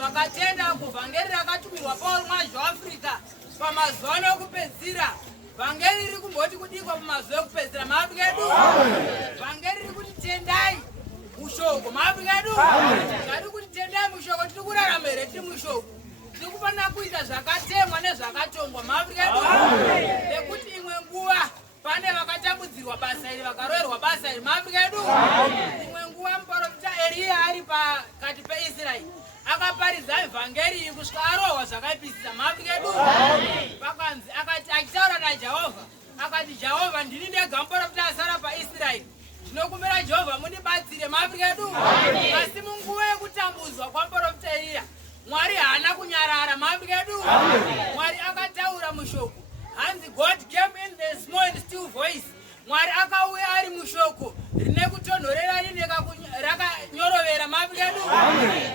Vakatenda kuvhangeri rakatumirwa Paul Mwazha Africa pamazuva okupedzisira. Vhangeri riri kumboti kudikwa pamazuva okupedzisira maAfrica edu. Vhangeri riri kuti tendai mushoko maAfrica edu. Ngari kuti tendai mushoko tiri kurarama here tiri mushoko. Tiri kufanira kuita zvakatemwa nezvakatongwa maAfrica edu. Nekuti imwe nguva pane vakatambudzirwa basa iri vakaroverwa basa iri maAfrica edu. Imwe nguva muprofita Elia ari pakati peIsraeri akaparidza vhangeri kusvika arohwa zvakaipisisa maAfrica edu. Pakanzi akati achitaura naJehovha akati Jehovha ndini ndega muprofita asara paIsraeri. Ndinokumbira Jehovha mundibatsire maAfrica edu. Asi munguva yekutambudzwa kwamuprofita Elia Mwari haana kunyarara maAfrica edu. Mwari akataura mushoko. Hanzi God came in the small and still voice. Mwari akauya ari mushoko rine kutonhorera rine rakanyorovera maAfrica edu.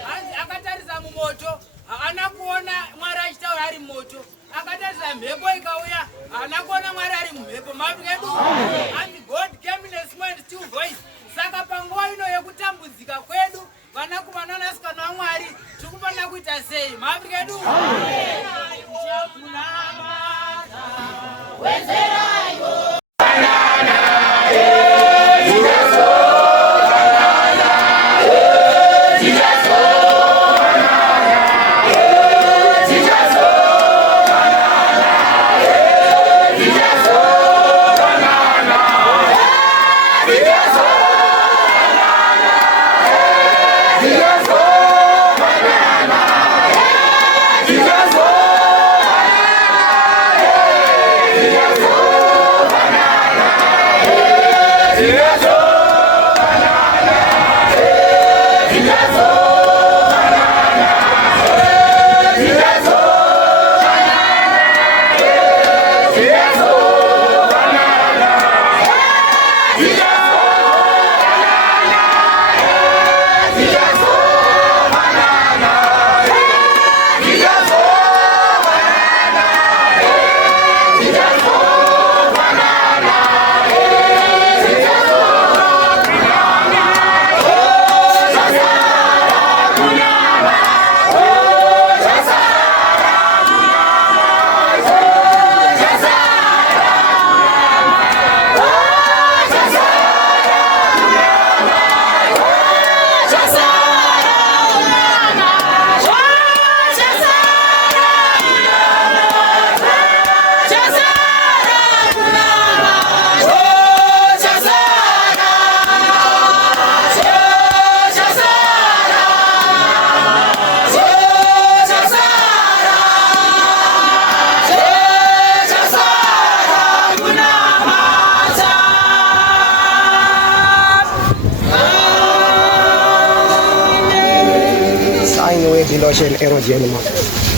Hanzi akatarisa mumoto haana kuona Mwari achitaura ari mumoto. Akatarisa mhepo ikauya haana kuona Mwari ari mumhepo maAfrica edu. Hanzi God came in a small and still voice. Saka panguva ino yekutambudzika kwedu vanakomana vanasikana vaMwari tiri kufanira kuita sei maAfrica edu?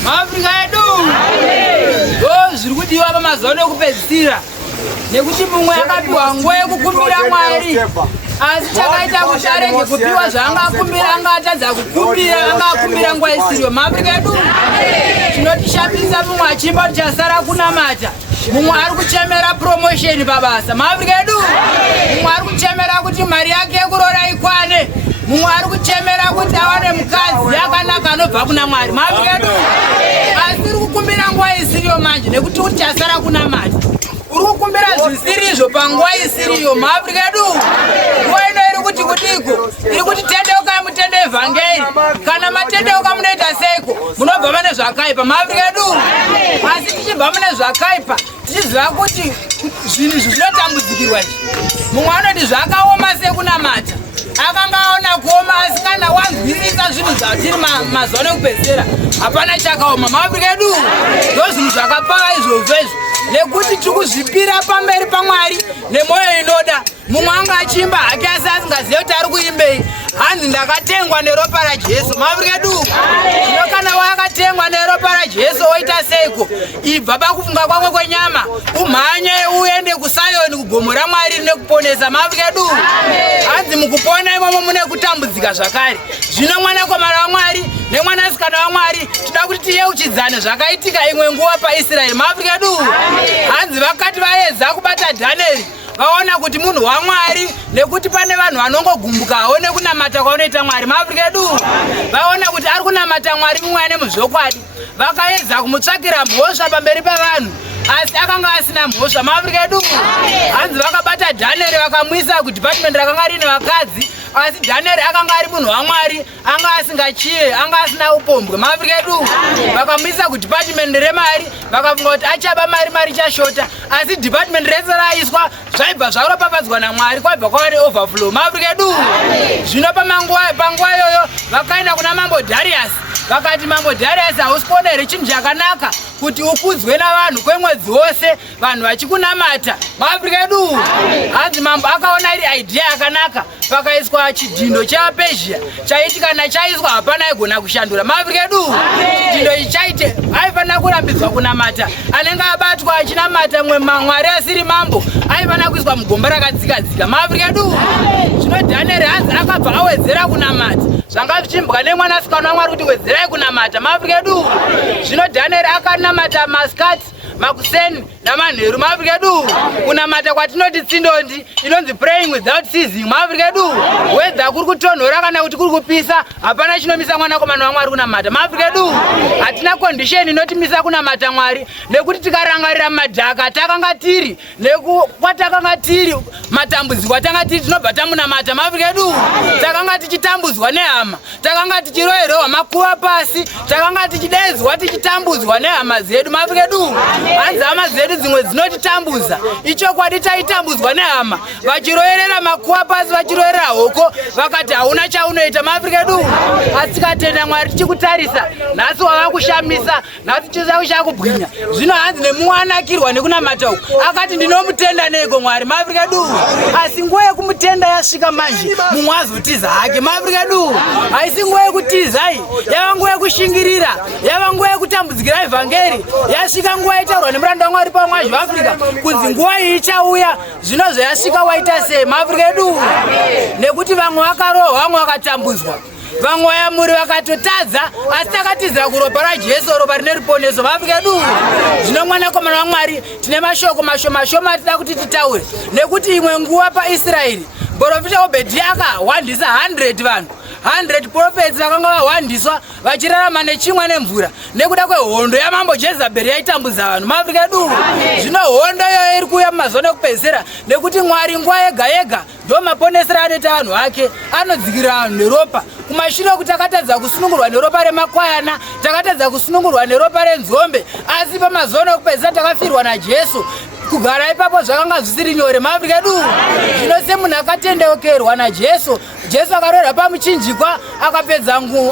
maAfrica edu zviri kudiwa pamazuva okupedzisira nekuti mumwe akapiwa nguva yekukumbira Mwari asi chakaita kuti arege kupiwa zvaangakumbira angatadza kukumbira angakumbira nguva isiriyo maAfrica edu. Chinotishambisa mumwe achimba kuti chasara kunamata, mumwe ari kuchemera promotion pabasa maAfrica edu. Mumwe ari kuchemera kuti mari yake yekuroora ikwane, mumwe ari kuchemera kuti awane mukadzi yakanaka anobva kuna Mwari maAfrica edu. Asi uri kukumbira nguva isiriyo manje nekuti kuti chasara kunamata uri kukumbira zvisirizvo panguva isiriyo maAfrica edu. Nguva ino iri kuti kudiko, iri kuti tendeuka mutende evhangeri. Kana matendeuka munoita seiko munobva mune zvakaipa maAfrica edu. Asi tichibva mune zvakaipa tichiziva kuti zvinhu izvi zvinotambudzikirwa izvi. Mumwe anoti zvakaoma sekunamata, akanga aona kuoma asi kana wanzwisisa zvinhu zvatiri mazuva okupedzisira hapana chakaoma maAfrica edu. Ndo zvinhu zvakapaka izvozvo nekuti tiri kuzvipira pamberi paMwari nemwoyo inoda. Mumwe anga achimba hake asi asingazive kuti ari kuimbei. Hanzi ndakatengwa neropa raJesu maAfrica edu. Zvino kana wakatengwa neropa raJesu woita seiko? Ibva pakufunga kwako kwenyama umhanye uende kuSayoni kugomo raMwari rine kuponesa maAfrica edu. Hanzi mukupona imomo mune kutambudzika zvakare. Zvino mwanakomana waMwari nemwanasikana waMwari tinoda kuti tiyeuchidzane zvakaitika imwe nguva paIsraeri maAfrica edu. Hanzi vakati vaedza kubata Dhanieri vaona kuti munhu waMwari nekuti pane vanhu vanongogumbukawo nekunamata kwaunoita Mwari maAfrika edu. Vaona kuti ari kunamata Mwari mumwe ane muzvokwadi. Vakaedza kumutsvakira mhosva pamberi pavanhu asi akanga asina mhosva maAfrika edu. Hanzi vakabata Daniel vakamwisa kudepartment rakanga rine vakadzi asi Daniel akanga ari munhu waMwari anga asingachive anga asina upombwe maAfrika edu. Vakamwisa kudepartment remari vakafunga kuti achaba mari chashota asi department rese raiswa zvaibva zvaropapadzwa naMwari kwabva kwava neoverflow maAfrika edu. Zvino panguva iyoyo vakaenda kuna Mambo Darius vakati Mambo Darius hausi kuona here chinhu chakanaka kuti ukudzwe navanhu kwemwedzi wose vanhu vachikunamata maAfrika edu. Hanzi mambo akaona iri idea yakanaka pakaiswa chidhindo chaPersia chaiti kana chaiswa hapana aigona kushandura maAfrika edu. Chidhindo ichi chaite aifanira kurambidzwa kunamata anenge abatwa achinamata Mwari asiri mambo aifanira kuiswa mugomba rakadzikadzika maAfrika edu. Zvino Daniel hanzi akabva awedzera kunamata zvanga zvichimbwa nemwanasikana waMwari kuti wedzerai kunamata maAfrika edu. Zvino Daniel akanamata masikati makuseni namanheru maAfrika edu. Kunamata kwatinoti tsindondi inonzi praying without ceasing maAfrika edu. Wedza kuri kutonhora kana kuti kuri kupisa hapana chinomisa mwanakomana waMwari kunamata maAfrika edu. Hatina condition inotimisa kunamata Mwari nekuti tikarangarira madhaka takanga tiri nekwatakanga tiri matambudziko atanga tiri tinobva tamunamata maAfrika edu. Takanga tichitambudzwa nehama takanga tichiroherwa makuva pasi takanga tichidedzwa tichitambudzwa nehama dzedu maAfrika edu. Hanzi hama dzedu dzimwe dzinotitambuza ichokwadi taitambudzwa nehama vachiroherera makuva pasi vachiroherera hoko vakati hauna chaunoita maAfrika edu. Asi tikatenda Mwari tichikutarisa nhasi wava kushamisa nhasi chiza kuchakubwinya. Zvino hanzi nemuwanakirwa nekunamata uku akati ndinomutenda neiko Mwari maAfrika edu. Asi nguva yekumutenda yasvika manje mumwe azotiza hake maAfrika edu. Haisi nguva yekutizai yava nguva yekushingirira yava nguva yekutambudzikira evhangeri yasvika nguva yaitaurwa nemuranda waMwari paMwazha weAfrica kunzi nguva iyi ichauya. Zvino zvayasvika waita sei maAfrika edu. Nekuti vamwe vakarohwa vamwe vakatambudzwa vamwe vayamuri vakatotadza asi takatizira kuropa raJesu ropa rine ruponeso maAfrika edu. Zvino mwanakomana waMwari tine mashoko mashoma tida kuti titaure nekuti imwe nguva paIsraeri Profeta Obedhia akawandisa 100 vanhu 100 prophets vakanga vawandiswa vachirarama nechimwe nemvura nekuda kwehondo yaMambo Jezebheri yaitambudza vanhu maAfrika edu. Zvino hondo iyoyo iri kuuya mumazuva ekupedzisira nekuti Mwari nguva yega yega ndo maponesero anoita vanhu vake anodzikira vanhu neropa. Kumashure kuti takatadza kusunungurwa neropa remakwayana takatadza kusunungurwa neropa renzombe asi pamazuva ekupedzisira takafirwa naJesu. Kugara ipapo zvakanga zvisiri nyore maAfrika edu. Zvino semunhu akatendeukerwa naJesu Jesu akarwera pamuchinjikwa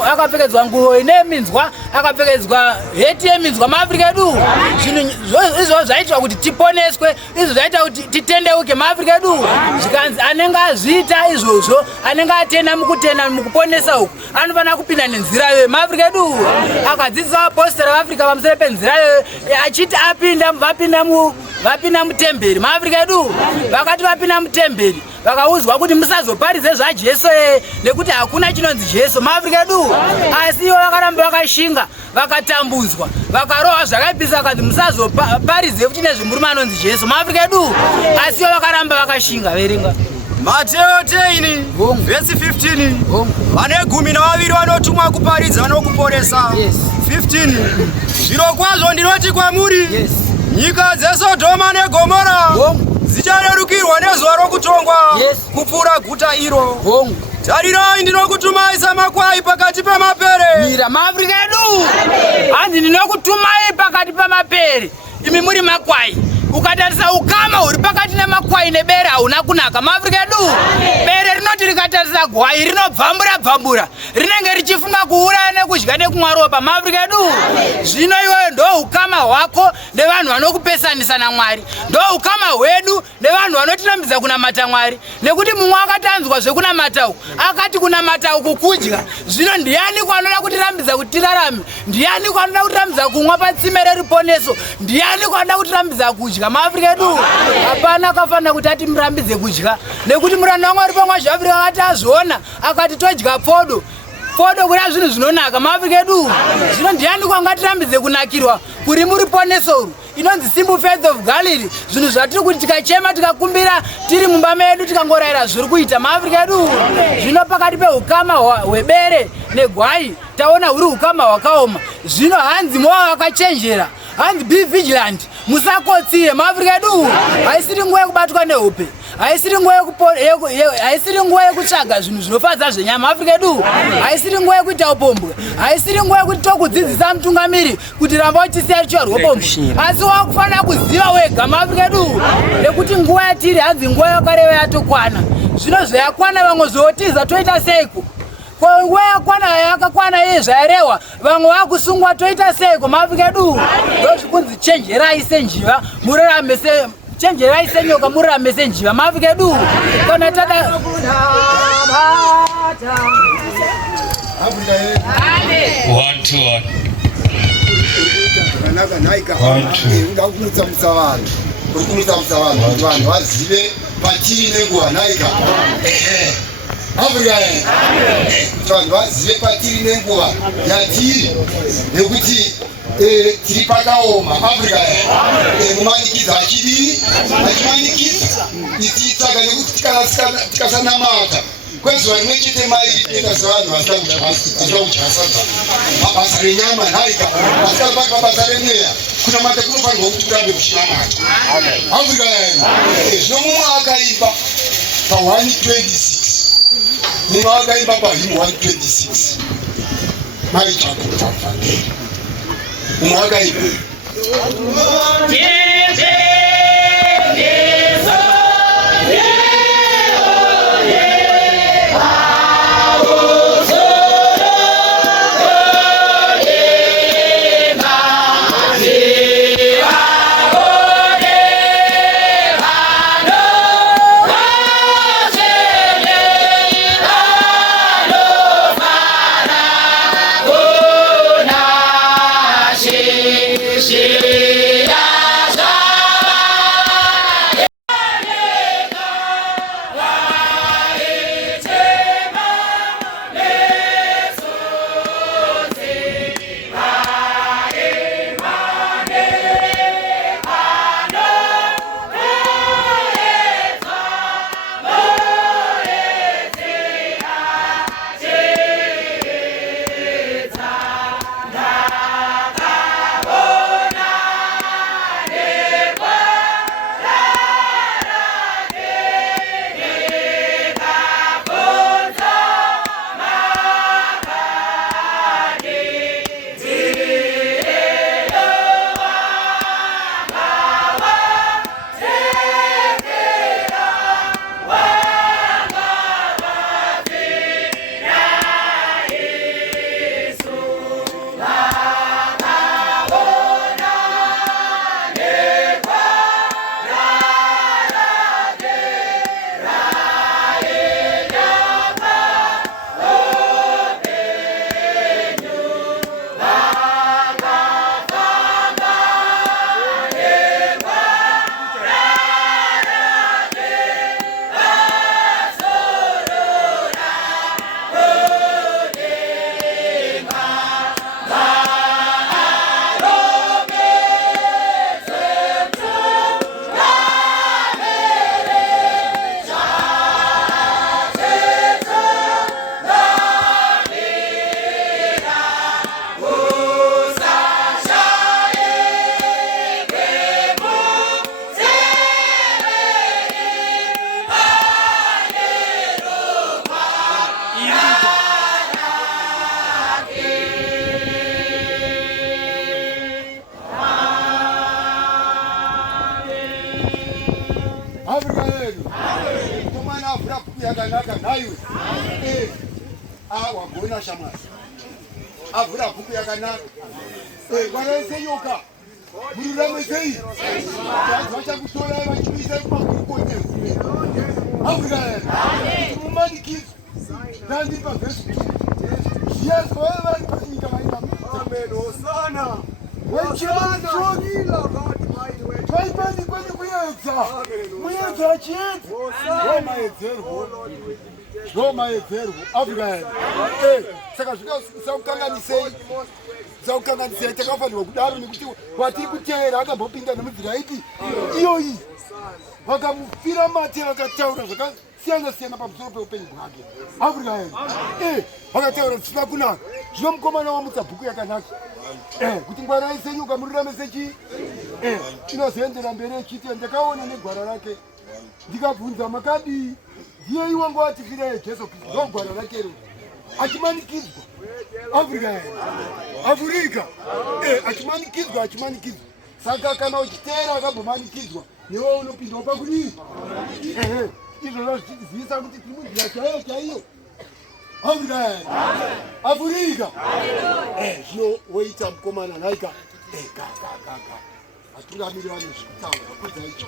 akapfekedzwa nguo ine minzwa akapfekedzwa heti yeminzwa maAfrika edu. Zvinhu izvo zvaitwa kuti tiponeswe izvo zvaita kuti titendeuke maAfrika edu. Zvikanzi anenge azviita izvozvo anenge atenda mukutenda mukuponesa uku anofanira kupinda nenzira iyoyo maAfrika edu. Akadzidzisa vapostori veAfrica pamusoro penzira iyoyo achiti vapinda mutemberi maAfrika edu. Vakati vapinda mutemberi vakaudzwa kuti musazoparidze zvaJesu nekuti hakuna chinonzi Jesu maAfrika edu. Asi ivo vakaramba vakashinga vakatambudzwa vakarohwa zvakaipisa vakanzi musazoparidze kuti nezvemurume anonzi Jesu maAfrika edu. Asi ivo vakaramba vakashinga. Verenga Mateo 10 verse 15. Vane 12 vanotumwa kuparidza nokuporesa. 15. Zviro kwazvo ndinoti kwamuri nyika dzeSodhoma neGomora dzicharerukirwa nezuva rokutongwa kupfuura guta iro. Tarirai ndinokutumai samakwai pakati pemapere. Mira maAfrika edu. Hanzi ndinokutumai pakati pemapere imi muri makwai. Ukatarisa ukama huri pakati nemakwai nebere hauna kunaka maAfrika edu. Bere rinoti rikatarisa gwai rinobvambura rinenge richifunga kuuraya nekudya nekumwa ropa maAfrika edu. Zvino iwewe ndo ukama hwako nevanhu vanokupesanisa naMwari. Ndo ukama hwedu nevanhu vanotirambidza kunamata Mwari nekuti mumwe akatanzwa zvekunamata uku akati kunamata uku kudya. Zvino ndiani kwanoda kutirambidza kuti tirarame? Ndiani kwanoda kutirambidza kumwa patsime reruponeso? Ndiani kwanoda kutirambidza kudya maAfrika edu? Hapana akafanira kuti atimurambidze kudya nekuti muranda waMwari paMwazha weAfrica akati azviona akati todya podo kuda zvinhu zvinonaka maAfrika edu. Zvino ndiani kwangatirambidze kunakirwa kuri muri poneso uru? inonzi Simple Faith of Galilee. Zvinhu zvatiri kuti tikachema tikakumbira tiri mumba medu tikangorayira zviri kuita maAfrica edu. Zvino pakati peukama hwebere negwai taona huri ukama hwakaoma. Zvino hanzi mova vakachenjera. Hanzi be vigilant. Musakotsire maAfrica edu. Haisiri nguva yekubatwa nehope. Haisiri nguva yekutsvaga zvinhu zvinofadza zvenyama Africa edu. Haisiri nguva yekuita upombwe. Haisiri nguva yekuti tokudzidzisa mutungamiri kuti ramba uchisiya ruchiwa rwopombwe. Asi wakufanira kuziva wega maAfrica edu nekuti nguva yatiri hanzi nguva yakareva yatokwana. Zvino zvayakwana vamwe zvotiza toita seiko? Nguva yakwana yakakwana iye zvairehwa vamwe vakusungwa toita seiko maAfrica edu? Ndozvikunzi chenjerai senjiva murarame chenjerai senyoka murarame senjiva maAfrica edu. Kana tada 1 2 vanhu vazive patiri nenguva naika. Africa vanhu vazive patiri nenguva yatiri nekuti tiri pakaoma. Africa mumanikidza achidii achimanikidza ichitsvaga nekuti tikasanamata kwezuva rimwe chete mairi kuenda sevanhu vasina kudya sadza mabasa renyama nhaika vasina mabasa remweya kunamata kunofanirwa kuti kurambe kuchinamata. Africa zvino mumwe akaimba pa126 mumwe akaimba pahimwe 126 mari chakutafane mumwe akaimba wagona shamasi avhura bhuku yakanaka varaise nyoka mururamesei vachakutorai vachimuisai kumagurukotezime Africa mumanikizo ndandipa vhesi yes vave vari pasinyika vaita osana vaipani kwene kuedza muedza achiedza zvomaedzerwo Africa saka zvinosakukanganisei saukanganisei takafanirwa kudaro nekuti watiri kuteera akambopinda nemuvhiraiti iyoyi vakamufira mate vakataura zvakasiyana-siyana pamusoro peupenyu bwake afrika vakataura zvisina kunaka zvino mukomana wamutsa bhuku yakanaka kuti ngwara isenyuka murirame sechi inozoendera mberi echiti ndakaona negwara rake ndikabvunza makadii ndiye iwangu watifira yejesu kristu ndo gwara rake ro achimanikidzwa afrika achimanikidzwa saka kana uchiteera akambomanikidzwa newe unopindawo pakudii izvozvo zvichitiziisa kuti tiri munzira chaiyo afrika zvino woita mukomana naika atungamiri vane zvekutaura kudzaicho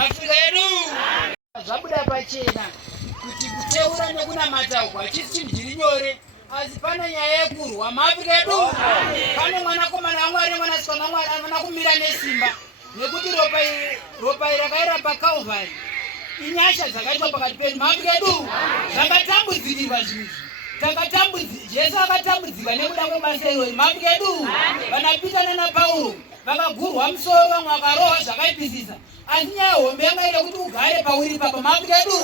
afrika yedu zvabuda pachena kuti kuteura nekunamata uku hachisi chinhu chiri nyore asi pane nyaya yekurwa maafrika edu pane mwanakomana wamwari nemwanasikana wamwari anofanira kumira nesimba nekuti ropa iri rakaira paCalvary inyasha dzakaitwa pakati pedu maafrika edu zvakatambudzikirwa zvinhu Jesu akatambudzika nekuda kwebasa irori maafrika edu vana Pita nana Pauro vakagurwa musoro vamwe vakarohwa zvakaipisisa asi nyaya hombe yangaita kuti ugare pauri papa maafrika edu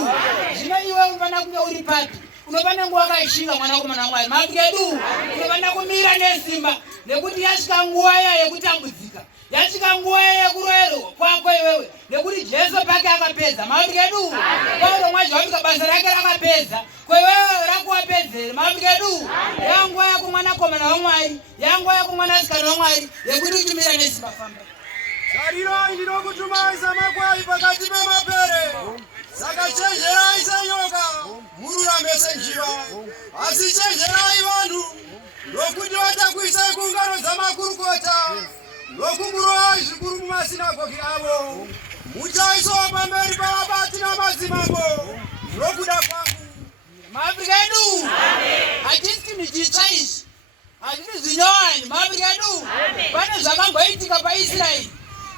zvino iwe unofanira kunge uri papi unofanira nguva wakaishinga mwanakomana wamwari maafrika edu unofanira kumira nesimba nekuti yasvika nguva yayo yekutambudzika yasvika nguva yayo yekuroverwa kwako iwewe nekuti Jesu pake akapedza maafrika edu Pauro mwazvavika basa rake rakapedza kwewewe rakuwapedzere maafrika edu yanguva yako mwanakomana wamwari yanguva yako mwanasikana wamwari yekuti utumira nesimba famba tariro ndinokutumai samakwai pakati pemapere saka chenjerai senyoka mururame senjiva asi chenjerai vanhu nokuti vatakuisai kungano dzamakurukota nokumurova zvikuru mumasinagogi avo muchaisawo pamberi pavabati namadzimambo nokuda kwangu maafrika edu hatisi chinhu chitsva izvi hatisi zvinyowani maafrika edu pane zvakamboitika paIsraeri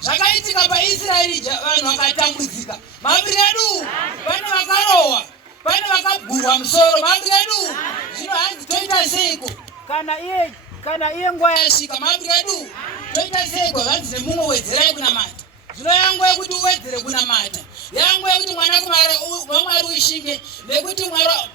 zvakaitika paIsraeri vanhu vakatambudzika maafrika edu pane vakarohwa pane vakagurwa musoro maafrika edu zvino hanzi toita seiko kana iye nguva yasvika maafrika edu toita seiko hanzi nemumwe wedzerai kunamata zvino yanguva yekuti uwedzere kunamata yanguva yekuti mwanakomana wamwari ushinge nekuti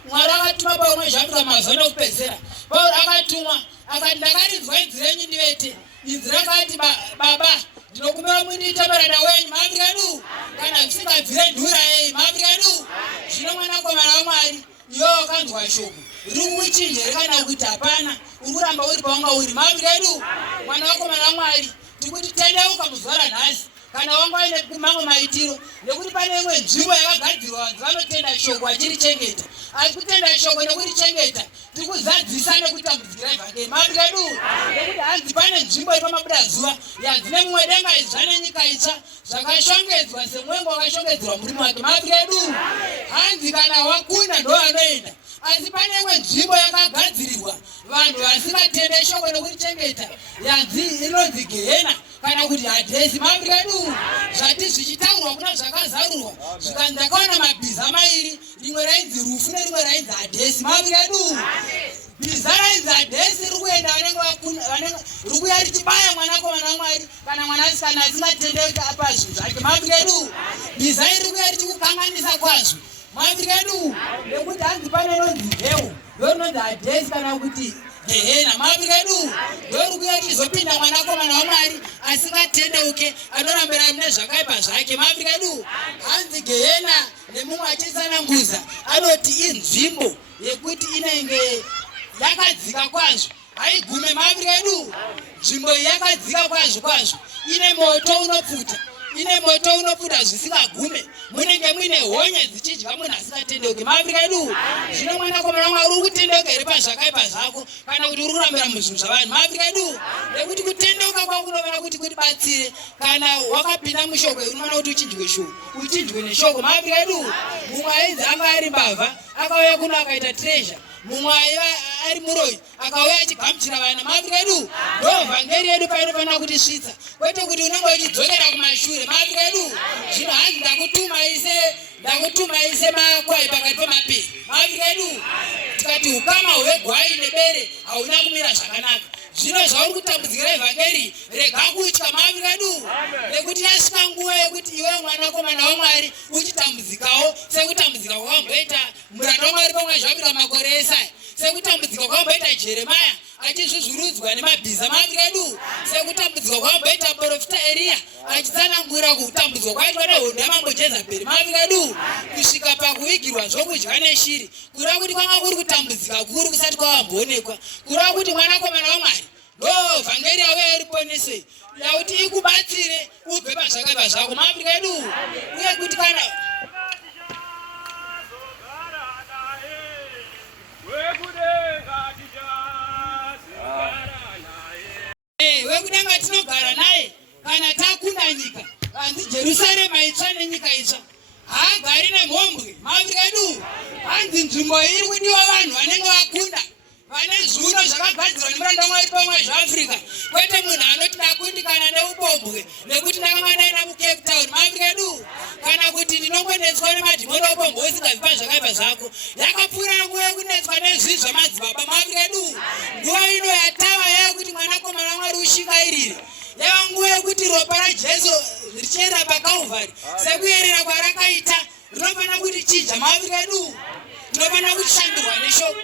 mwari akatuma Pauro zvapira mazuva okupedzera Pauro akatumwa akati ndakarinzwa inzwi renyu ndivete inzwi rakati baba ndinokumbira mundiite muranda wenyu maafrika edu kana zvisingabvire dhura yei maafrika edu zvino mwanakomana wamwari iwewe wakanzwa shoko uri kuchinjeri kana kuti hapana uri kuramba uri pawanga uri maafrika edu mwanakomana wamwari tikuti tendeuka muzuva ranhasi kana wanga waine mamwe maitiro nekuti pane imwe nzvimbo yakagadzirwa vanhu vanotenda shoko vachirichengeta asi kutenda shoko nekurichengeta tiri kuzadzisa nekutambudzikirai vhakei maafrika edu nekuti hanzi pane nzvimbo ipamabuda zuva yanzi nemumwe denga itsva nenyika itsva zvakashongedzwa semwengo wakashongedzerwa murimi wake maafrika edu hanzi kana wakunda ndo vanoenda asi pane imwe nzvimbo yakagadzirirwa vanhu vasingatende shoko nekurichengeta yanzi inonzi Gehena kana kuti Hadhesi maafrika edu zvati zvichitaurwa kuna zvakazarurwa zvikanzi ndakaona mabhiza mairi rimwe rainzi rufu nerimwe rainzi Hadhesi maafrika edu bhiza rainzi Hadhesi riri kuenda riri kuya richibaya mwanakomana wamwari kana mwanasikana asingatendeka pazvinhu zvake maafrika edu bhiza iri kuya richikukanganisa kwazvo maafrika edu nekuti hanzi pane inonzi Hewu ndononzi Hadhesi kana kuti Gehena maafrika edu ndori kuya chizopinda mwanakomana wamwari asingatendeuke anorambira mune zvakaipa zvake maafrika edu hanzi Gehena nemumwe achisananguza anoti inzvimbo yekuti inenge yakadzika kwazvo haigume maafrika edu nzvimbo iyi yakadzika kwazvo ine moto unopfuta ine moto unopfuta zvisingagume munenge muine honye dzichidya munhu asingatendeuke maafrika edu zvino mwanakomana wamwari uri kutendeuka here pazvakaipa zvako kana kuti uri kurambira muzvinhu zvavanhu maafrika edu nekuti kutendeuka kwako kunofanira kuti kutibatsire kana wakapinda mushoko unofanira kuti uchinjwe neshoko maafrika edu mumwe ainzi anga ari mbavha akauya kuno akaita treasure mumwe ari muroyi akauya achigamuchira vana maafrika edu ndo vhangeri yedu painofanira kuti svitsa kwete kuti unenge uchidzokera kumashure maafrika edu. Zvino hanzi ndakutuma ise makwai pakati pemapiri maafrika edu tikati ukama hwegwai nebere hauna kumira zvakanaka. Zvino zvauri kutambudzira evhangeri rega kutya maafrika edu nekuti yasvika nguva yekuti iwe mwanakomana waMwari uchitambudzikawo sekutambudzika kwawamboita muranda waMwari pamwe zvavira makore esai, sekutambudzika kwawamboita Jeremaya achizvuzvurudzwa nemabhiza maafrika edu, sekutambudzika kwawamboita profita Eria achitsanangura kutambudzwa kwaitwa nehondo yamambo Jezebheri maafrika edu, kusvika pakuvigirwa zvokudya neshiri. Kureva kuti kwanga kuri kutambudzika kuri kusati kwawamboonekwa. Kureva kuti mwanakomana waMwari ndo vhangeri yauya iriponese yakuti ikubatsire ubve pazvakaipa zvako maafrika edu, uye kuti kana wekudenga tinogara naye kana takunda nyika. Hanzi Jerusarema itsva nenyika itsva haagari nemhombwe maafrika edu. Hanzi nzvimbo iri kudiwa vanhu vanenge vakunda vane zviuno zvakagadzirwa nemuranda waMwari pamwe zvaAfrica, kwete munhu anoti ndakundikana neubombwe nekuti ndakanga ndaenda muCape Town maafrika edu, kana kuti ndinongonetswa nemadhimoni aubombwe usingabvi pazvakaipa zvako. Yakapfuura nguva yekunetswa nezvivi zvamadzibaba maafrika edu. Nguva ino yatava yekuti mwanakomana waMwari ushingairire, yava nguva yekuti ropa raJesu richiyerera paKalvari sekuyerera kwarakaita rinofanira kuti chija maafrika edu. Tinofanira kuchishandurwa neshoko.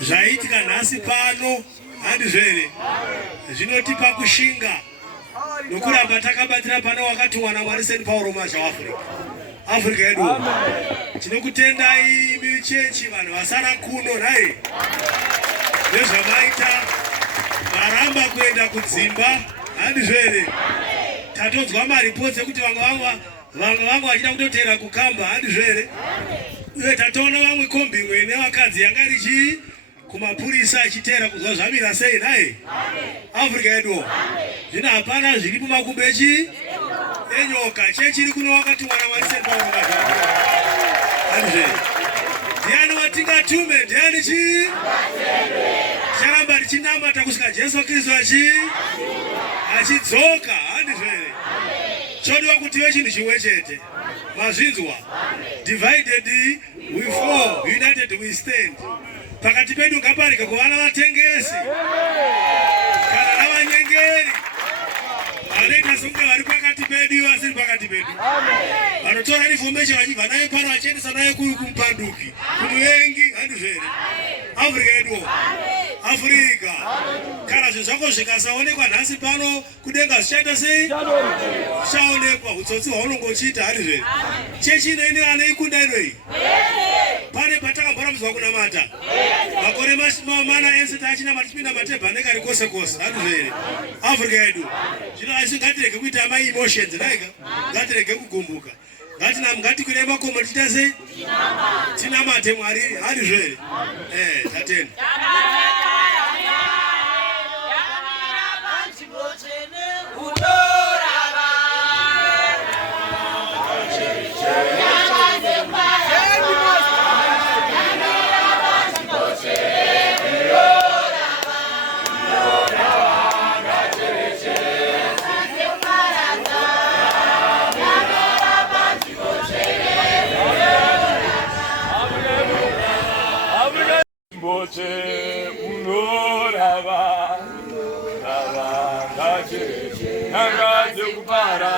zvaitika nhasi pano handizvere zvinotipa kushinga nokuramba takabatira pana wakatumwa naMwari St. Paul Masha Africa yedu. Tinokutendai michechi vanhu vasara kuno nhai nezvamaita maramba kuenda kudzimba handizvere. Tatodzwa maripoti ekuti vamwe vachida kutotera kukamba handizvere. Tatoona vamwe kombi imwe nevakadzi yanga richi kumapurisa achitera kuzva zvamira sei nhai Africa yedu. Zvino hapana zviri mumakumbechi enyoka chechiri kuno wakatumwa naMwari St. Paul handizvere. Ndiani watingatume? Ndiani chi? Charamba richinamata kusvika Jesu Kristu achidzoka handizvere. Chodiwa kuti vechinhu chimwe chete. Mazvinzwa? Divided we fall, united we stand. Pakati pedu ngaparike kuvana vatengesi kana navanyengeri vanoita sekunge vari pakati pedu vasiri pakati pedu, vanotora information vachibva nayo pano vachiendesa nayo kumupanduki kumuvengi handizvere. Africa yedu, Africa. Kana zvinhu zvako zvikasaonekwa nhasi pano kudenga zvichaita sei? Zvichaonekwa utsotsi hwaunongochiita handizvere. Chechi inoine anoikunda inoi pane patakamborambiswa kunamata makore mana ense tachinamata tichipinda matebhaneka rikose kose handizvere. Africa yedu. Zvino asi ngatirege kuita emotions naika, ngatirege kugumbuka. Ngatikwire makomo tiita sei? Tinamate Mwari handizvere. Tatenda. Para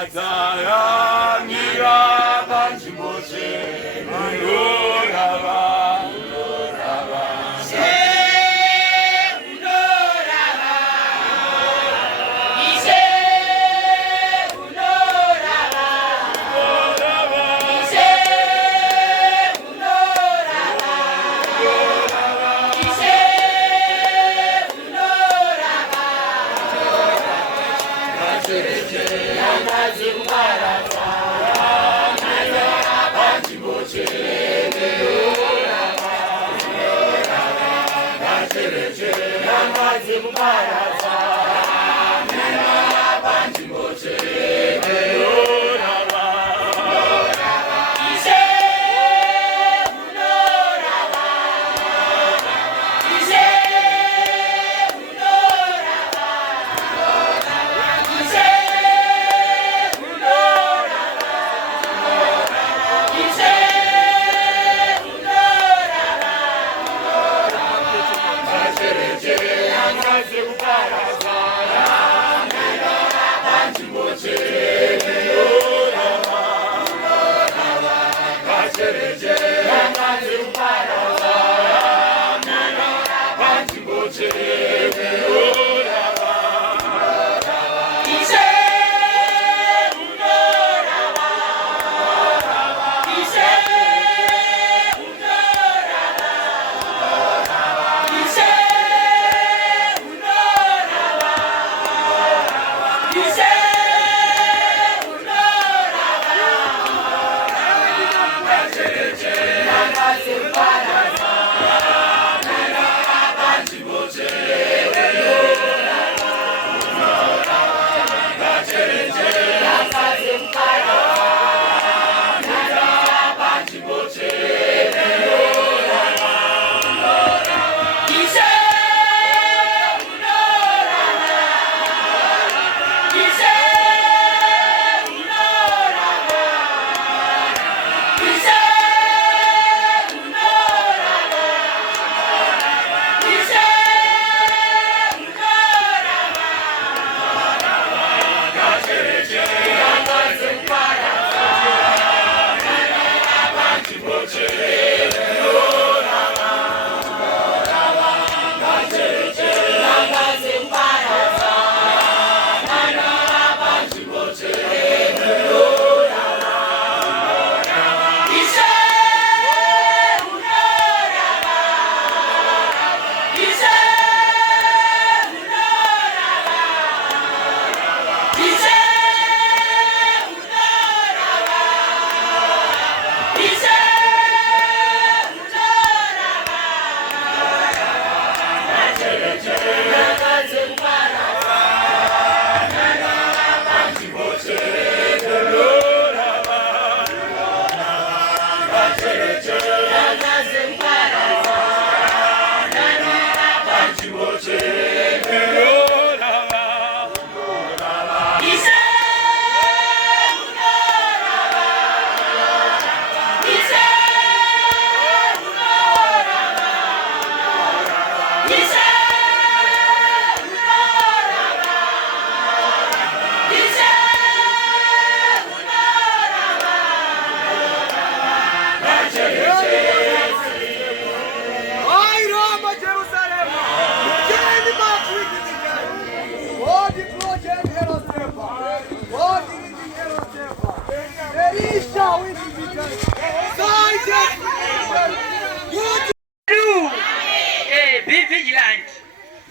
be vigilant.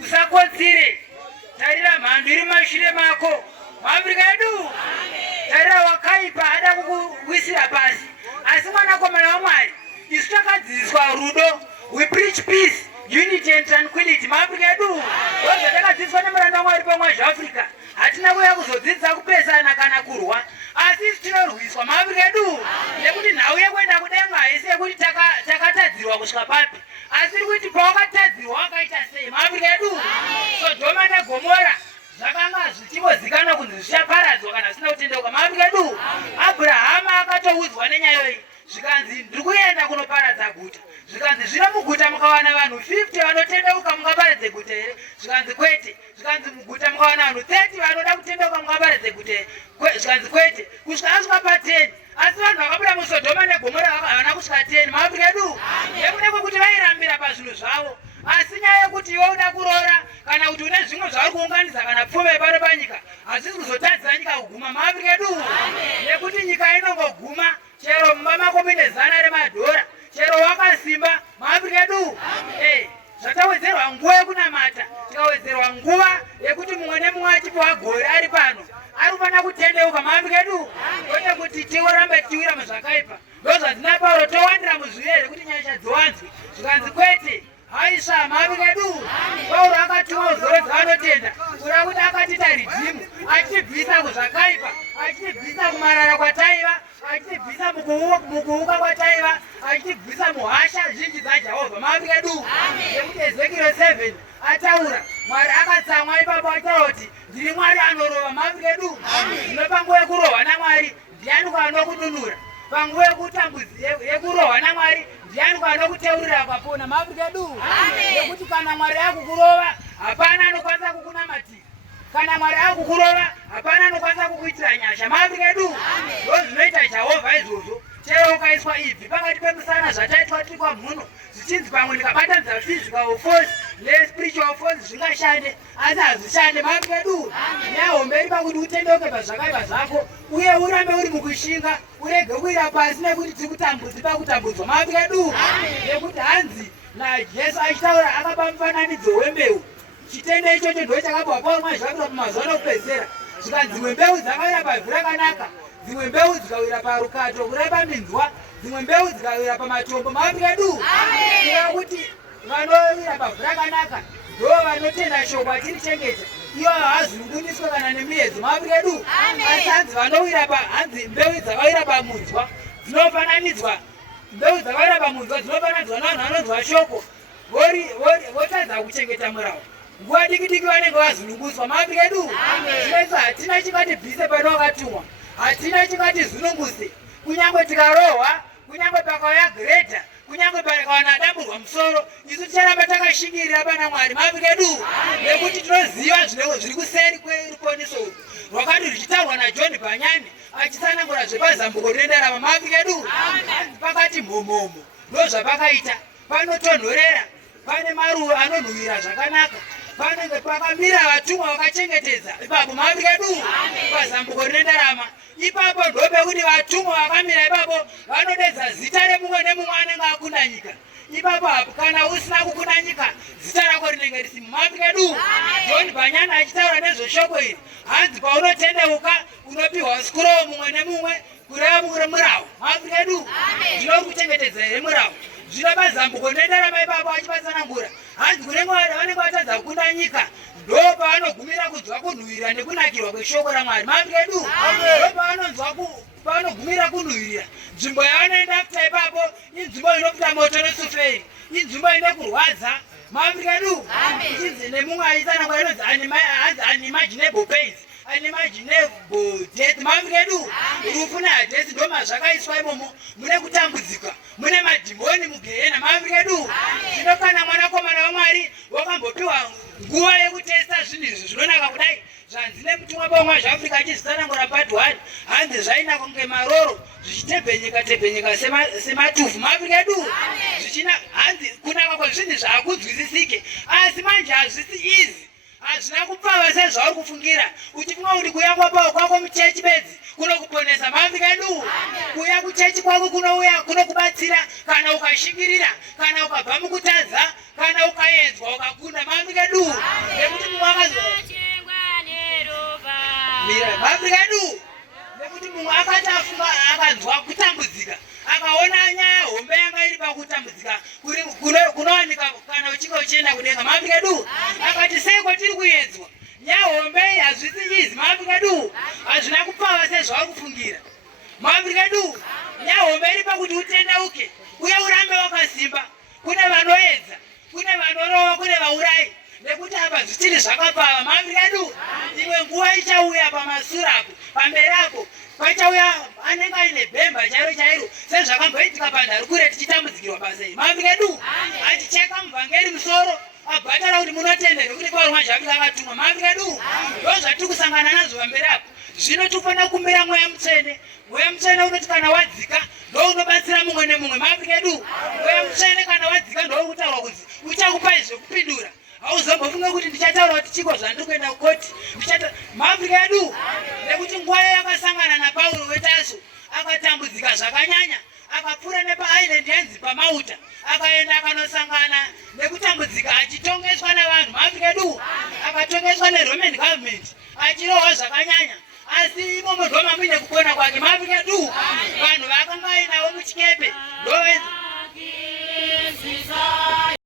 Usakotsire. Tarira mhando iri mumashure mako. Maafrika edu. Tarira wakaipa ada kukuwisira pasi. Asi mwanakomana waMwari, isu takadzidziswa rudo. We preach peace, unity and tranquility. Maafrika edu. Wazva takadzidziswa nemuranda waMwari pamwe zvaAfrika. Hatina kuya kuzodzidzisa kupesana kana kurwa. Asi isu tinorwiswa. Maafrika edu. Nekuti nhau yekuenda kudenga haisi yekuti takatadzirwa kusvika papi. Asi kuti pawakatadzirwa wakaita sei. Maafrika edu. Sodoma neGomora zvakanga zvichimbozikanwa kunzi zvichaparadzwa kana zvisina kutendeuka. Maafrika edu. Abrahama akatoudzwa nenyaya iyi. Zvikanzi ndiri kuenda kunoparadza guta. Zvikanzi zvino muguta mukawana vanhu 50 vanotendeuka mungaparadze guta here? Zvikanzi kwete. Zvikanzi muguta mukawana vanhu 30 vanoda kutendeuka mungaparadze guta here? Zvikanzi kwete. Kusvika asvika pa10. Asi vanhu vakabuda muSodoma neGomora havana kusvika 10. Maafrika edu. Nekuda kwekuti vairambira pazvinhu zvavo. Asi nyaya yekuti iwe uda kuroora kana kuti une zvimwe zvauri kuunganidza kana pfuma pano panyika hazvisi kuzotadzira nyika kuguma. Maafrika edu. Nekuti nyika inongoguma chero mumba mako mune $100, chero wakasimba. Maafrika edu. Zvatawedzerwa nguva yekunamata, tikawedzerwa nguva yekuti mumwe nemumwe achipiwa gore ari pano, ari kufanira kutendeuka. Maafrika edu. Kwete kuti tirambe tiwira muzvakaipa. Ndozvadzina Pauro towandira muzvirere kuti nyasha dziwanzwe. Zvikanzi kwete. Haisha. Maafrika edu. Pauro akatuma uzoro dzaanotenda kuda kuti akatita rijimu, achibvisa kuzvakaipa, achibvisa kumarara kwataiva, achibvisa mukuuka kwataiva, achibvisa muhasha zhinji dzaJehovha. Maafrika edu. Nekuti Ezekiel 7 ataura, Mwari akatsamwa ipapo ataura kuti ndiri Mwari anorova. Maafrika edu. Zvino panguva yekurohwa naMwari ndiani kwaanokudunura? Panguva yekurohwa naMwari ndiani kwaanokuteurira kwapona? Maafrika edu. Nekuti kana Mwari akukurova hapana anokwanisa kukunamatira. Kana Mwari akukurova hapana anokwanisa kukuitira nyasha. Maafrika edu. Ndozvinoita Jehovha izvozvo. Chero ukaiswa ibvi pakati pemusana zvataitwa tiri kwamhuno, zvichinzi pamwe ndikabatanidza physical force nespiritual force zvingashande, asi hazvishande. Maafrika edu. Nyahombe iri pakuti utendeuke pazvakaipa zvako uye urambe uri mukushinga, urege kuwira pasi nekuti tikutambudzi pakutambudzwa. Maafrika edu. Nekuti hanzi naJesu achitaura akapa mufananidzo wembeu. Chitende ichocho ndo chakabva paumwe zvakuita mumazuva okupedzisira. Zvikanzi dzimwe mbeu dzakawira pavhu rakanaka, dzimwe mbeu dzikawira parukato kureva minzwa, dzimwe mbeu dzikawira pamatombo. Maafrika edu. Kuva kuti vanowira pavhu rakanaka ndo vanotenda shoko atirichengeta, ivo havazunguniswe kana nemiedzo. Maafrika edu. Asi hanzi vanowira hanzi mbeu dzakawira pamunzwa dzinofananidzwa, mbeu dzakawira pamunzwa dzinofananidzwa navanhu vanonzwa shoko votadza kuchengeta murau. Nguva diki diki vanenge vazununguswa. Maafrika edu. Zvinoizvo hatina chingati bvise pano wakatumwa, hatina chingati zununguse. Kunyange tikarohwa, kunyange pakauya greta, kunyange pakawana damburwa musoro, isu ticharamba takashingirira pana Mwari. Maafrika edu. Nekuti tinoziva zviri kuseri kwerukoniso urwu rwakati ruchitaurwa naJohn Banyani achitsanangura zvepazambuko rendarama. Maafrika edu. Pakati mhomhomo ndozvapakaita. Panotonhorera, pane maruva anonhuhwira zvakanaka, panenge pakamira vatumwa vakachengetedza ipapo. Maafrika edu. Pazambuko rendarama ipapo ndopekuti vatumwa vakamira ipapo vanodedza zita remumwe nemumwe anenge akunda nyika. Ipapo kana usina kukunda nyika zita rako rinenge risimo. Maafrika edu. John Banyani achitaura nezveshoko iri, hanzi paunotendeuka unopiwa sikuro mumwe nemumwe kureva murau. Maafrika edu. Ndinori kuchengetedza here murau. Zvino pazambuko nendarama ipapo achipatsanangura, hanzi kune vanenge vatadza kukunda nyika ndo pavanogumira kunzwa kunhuhwirira nekunakirwa kweshoko raMwari. Maafrika edu. Ndo pavanogumira kunhuhwirira. Nzvimbo yavanoenda kuta ipapo inzvimbo inopfuta moto nesuferi, inzvimbo ine kurwadza. Maafrika edu. Ichinzi nemumwe aitsanangura inonzi unimaginable pains, unimaginable death. Maafrika edu. Rufu nehadesi ndo mazvakaiswa imomo. Mune kutambudzika, mune madhimoni mugehena. Maafrika edu. Zvino kana mwanakomana waMwari wakambopiwa nguva yekutesta zvinhu izvi zvinonaka kudai, zvanzi nemutumwa paumwe zvaAfrika achizvisanangura part 1, hanzi zvainaka kunge maroro zvichitebhenyeka sematufu. Maafrika edu. Hanzi kunaka kwezvinhu zvaakunzwisisike, asi manje hazvisi izi, hazvina kupfava sezvauri kufungira uchifunga kuti kuya kwako muchechi bedzi kunokuponesa. Maafrika edu. Kuya kuchechi kwako kunokubatsira kana ukashingirira, kana ukabva mukutadza, kana ukaedzwa wakakunda maafrika du nekuti mumwe maafrika du nekuti mumwe akati akanzwa kutambudzika akaona nyaya hombe yanga iri pakutambudzika kunowanika kana uchinge uchienda kudenga maafrika du akati seiko tiri kuedzwa nyaya hombe hazvisi izi maafrika du hazvina kupfava sezvauri kufungira maafrika du nyaya hombe iri pakuti utendeuke uye urambe wakasimba kune vanoedza kune vanorova kune vaurayi nekuti apa zvichiri zvakapfava maafrika du imwe nguva ichauya pamasura apo pamberi apo pachauya anenge aine bhemba chairo chairo sezvakamboitika panhari kure tichitambudzikirwa pasei maafrika du achicheka muvhangeri musoro abhatara kuti munotende nekuti paurwa zvavika akatumwa maafrika du ndo zvatiri kusangana nazvo pamberi apo zvino tikufanira kumbira mweya mutsvene unoti kana wadzika ndo unobatsira mumwe nemumwe maafrika du mweya mutsvene kana wadzika ndo kutaurwa kuti uchakupai zvekupindura hauzombofunga kuti ndichataura kuti chiko zvandiri kuenda kukoti maafrika edu nekuti nguva yakasangana napauro wetaso akatambudzika zvakanyanya akapfuura nepaisland yanzi pamauta akaenda akanosangana nekutambudzika achitongeswa nevanhu maafrika edu akatongeswa neroman government achirohwa zvakanyanya asi imomo ndo mamuine kupona kwake maafrika edu vanhu vakanga vainawo muchikepe